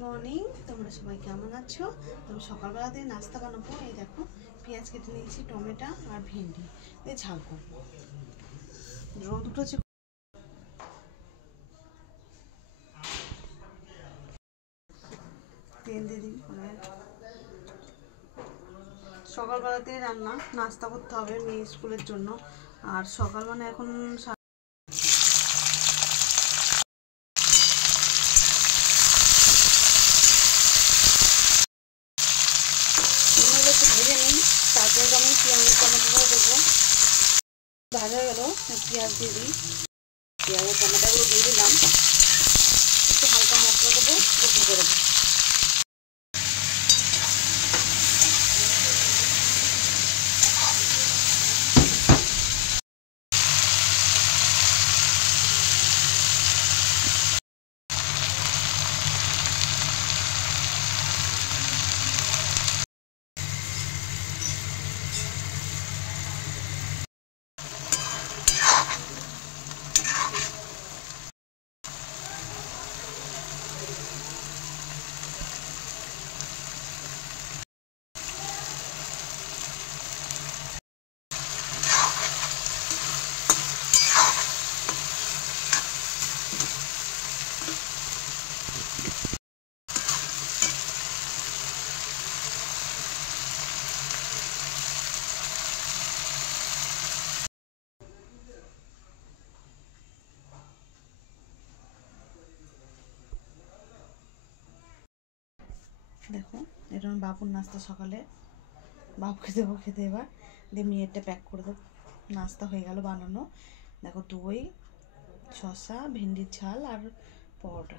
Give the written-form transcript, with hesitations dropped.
Morning, তোমরা সবাই কেমন আছো? তুমি সকালবেলাতে নাস্তা বানাবো। এই দেখো, পেঁয়াজ কেটে নিয়েছি, টমেটো আর ভেন্ডি এই ঝাল করবো। রোদ উঠেছে, তেল দিয়ে দিই। সকালবেলাতেই নাস্তা করতে হবে মেয়ে স্কুলের জন্য। আর সকাল মানে এখন ভেজে নিই, তারপরে আমি পেঁয়াজ টমেটোটাও দেবো। ভাজা গেল, পেঁয়াজ দিয়ে দিই। পেঁয়াজ টমেটোগুলো দিয়ে দিলাম, একটু হালকা মশলা দেবো, রুটি করে দেবো। দেখো, এটা আমার বাবুর নাস্তা। সকালে বাবুকে দেবো খেতে। এবার দিয়ে মেয়েরটা প্যাক করে দেবো। নাস্তা হয়ে গেল বানানো। দেখো, দই, শসা, ভেন্ডির ঝাল আর পরোটা।